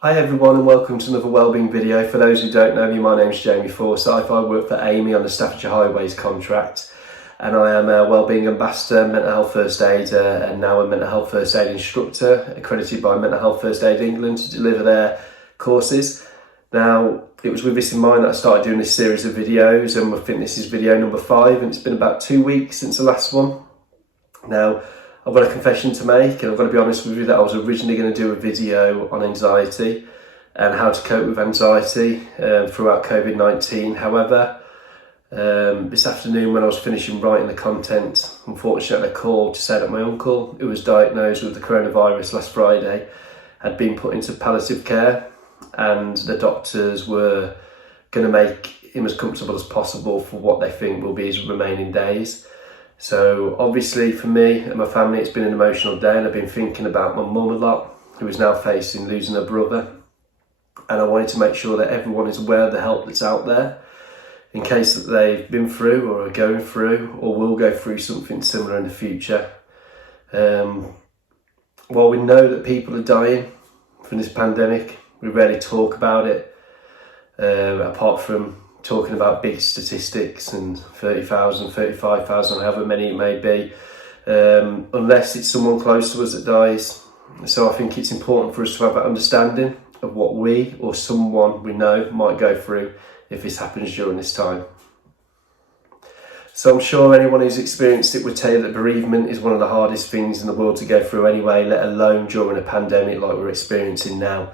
Hi everyone and welcome to another wellbeing video. For those who don't know me, my name's Jamie Forsyth. I work for Amy on the Staffordshire Highways contract and I am a wellbeing ambassador, mental health first aider and now a mental health first aid instructor accredited by Mental Health First Aid England to deliver their courses. Now, it was with this in mind that I started doing this series of videos, and I think this is video number 5 and it's been about 2 weeks since the last one. Now, I've got a confession to make, and I've got to be honest with you that I was originally going to do a video on anxiety and how to cope with anxiety throughout COVID-19. However, this afternoon when I was finishing writing the content, unfortunately I called to say that my uncle, who was diagnosed with the coronavirus last Friday, had been put into palliative care, and the doctors were going to make him as comfortable as possible for what they think will be his remaining days. So obviously for me and my family it's been an emotional day, and I've been thinking about my mum a lot, who is now facing losing her brother, and I wanted to make sure that everyone is aware of the help that's out there in case that they've been through or are going through or will go through something similar in the future. While we know that people are dying from this pandemic, we rarely talk about it, apart from talking about big statistics and 30,000, 35,000, however many it may be, unless it's someone close to us that dies. So I think it's important for us to have that understanding of what we or someone we know might go through if this happens during this time. So I'm sure anyone who's experienced it would tell you that bereavement is one of the hardest things in the world to go through anyway, let alone during a pandemic like we're experiencing now.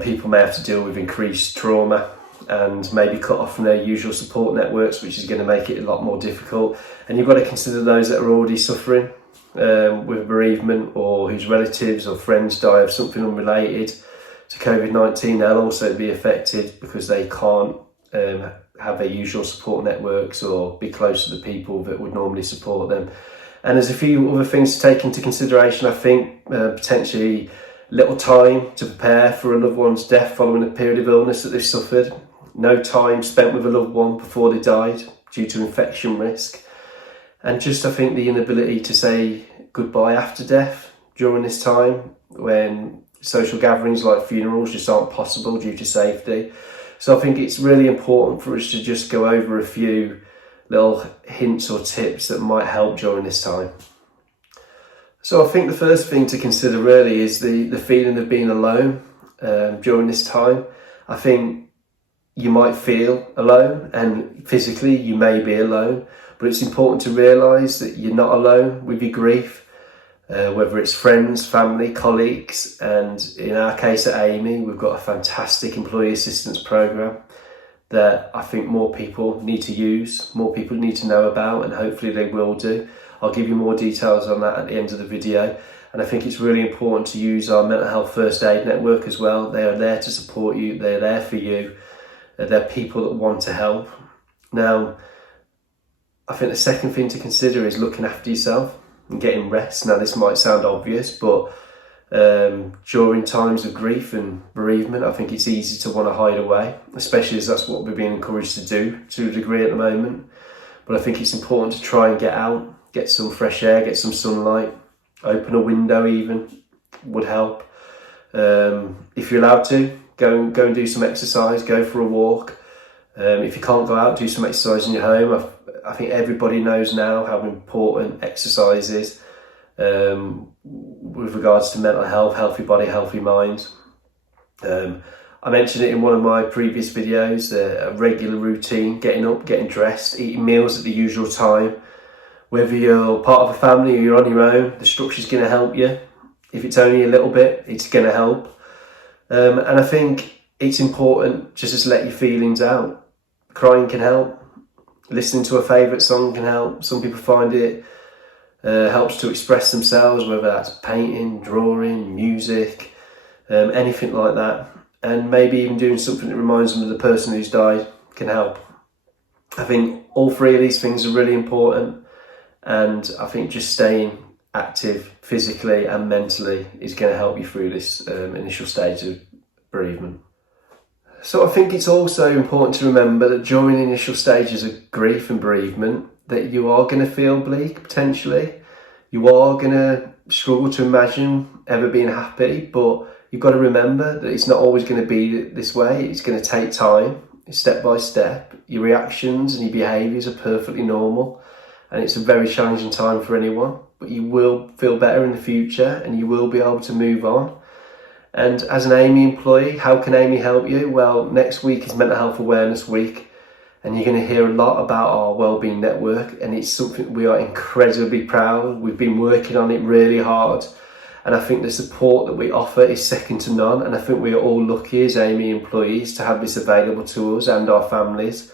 People may have to deal with increased trauma and maybe cut off from their usual support networks, which is going to make it a lot more difficult. And you've got to consider those that are already suffering with bereavement, or whose relatives or friends die of something unrelated to COVID-19. They'll also be affected because they can't have their usual support networks or be close to the people that would normally support them. And there's a few other things to take into consideration. I think potentially little time to prepare for a loved one's death following a period of illness that they've suffered. No time spent with a loved one before they died due to infection risk. And just I think the inability to say goodbye after death during this time when social gatherings like funerals just aren't possible due to safety. So I think it's really important for us to just go over a few little hints or tips that might help during this time. So I think the first thing to consider really is the feeling of being alone during this time. I think you might feel alone, and physically you may be alone, but it's important to realise that you're not alone with your grief, whether it's friends, family, colleagues, and in our case at Amy, we've got a fantastic employee assistance programme that I think more people need to use, more people need to know about, and hopefully they will do. I'll give you more details on that at the end of the video. And I think it's really important to use our mental health first aid network as well. They are there to support you, they're there for you. They're people that want to help. Now, I think the second thing to consider is looking after yourself and getting rest. Now, this might sound obvious, but during times of grief and bereavement, I think it's easy to want to hide away, especially as that's what we're being encouraged to do to a degree at the moment. But I think it's important to try and get out, get some fresh air, get some sunlight, open a window even would help. If you're allowed to, go and do some exercise, go for a walk. If you can't go out, do some exercise in your home. I think everybody knows now how important exercise is with regards to mental health, healthy body, healthy mind. I mentioned it in one of my previous videos, a regular routine, getting up, getting dressed, eating meals at the usual time. Whether you're part of a family or you're on your own, the structure's going to help you. If it's only a little bit, it's going to help. And I think it's important just to let your feelings out. Crying can help. Listening to a favourite song can help. Some people find it helps to express themselves, whether that's painting, drawing, music, anything like that. And maybe even doing something that reminds them of the person who's died can help. I think all three of these things are really important. And I think just staying active physically and mentally is going to help you through this initial stage of bereavement. So I think it's also important to remember that during the initial stages of grief and bereavement that you are going to feel bleak potentially. You are going to struggle to imagine ever being happy, but you've got to remember that it's not always going to be this way. It's going to take time, step by step. Your reactions and your behaviours are perfectly normal, and it's a very challenging time for anyone, but you will feel better in the future and you will be able to move on. And as an Amy employee, how can Amy help you? Well, next week is Mental Health Awareness Week, and you're going to hear a lot about our wellbeing network, and it's something we are incredibly proud of. We've been working on it really hard, and I think the support that we offer is second to none, and I think we are all lucky as Amy employees to have this available to us and our families.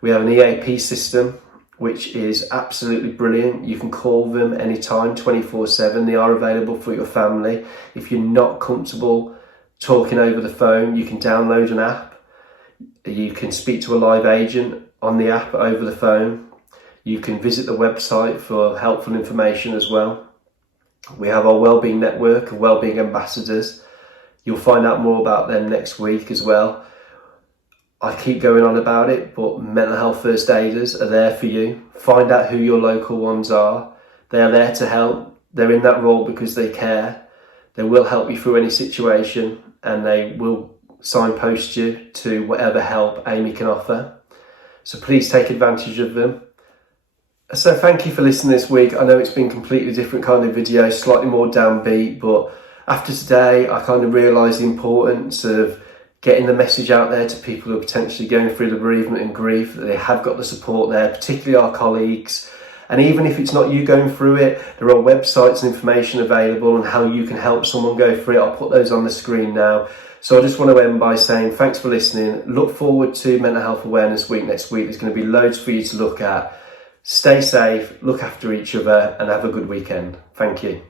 We have an EAP system which is absolutely brilliant. You can call them anytime, 24/7. They are available for your family. If you're not comfortable talking over the phone, you can download an app. You can speak to a live agent on the app over the phone. You can visit the website for helpful information as well. We have our wellbeing network of wellbeing ambassadors. You'll find out more about them next week as well. I keep going on about it, but mental health first aiders are there for you. Find out who your local ones are. They are there to help. They're in that role because they care. They will help you through any situation, and they will signpost you to whatever help Amy can offer. So please take advantage of them. So thank you for listening this week. I know it's been a completely different kind of video, slightly more downbeat, but after today I kind of realised the importance of getting the message out there to people who are potentially going through the bereavement and grief, that they have got the support there, particularly our colleagues. And even if it's not you going through it, there are websites and information available on how you can help someone go through it. I'll put those on the screen now. So I just want to end by saying thanks for listening. Look forward to Mental Health Awareness Week next week. There's going to be loads for you to look at. Stay safe, look after each other, and have a good weekend. Thank you.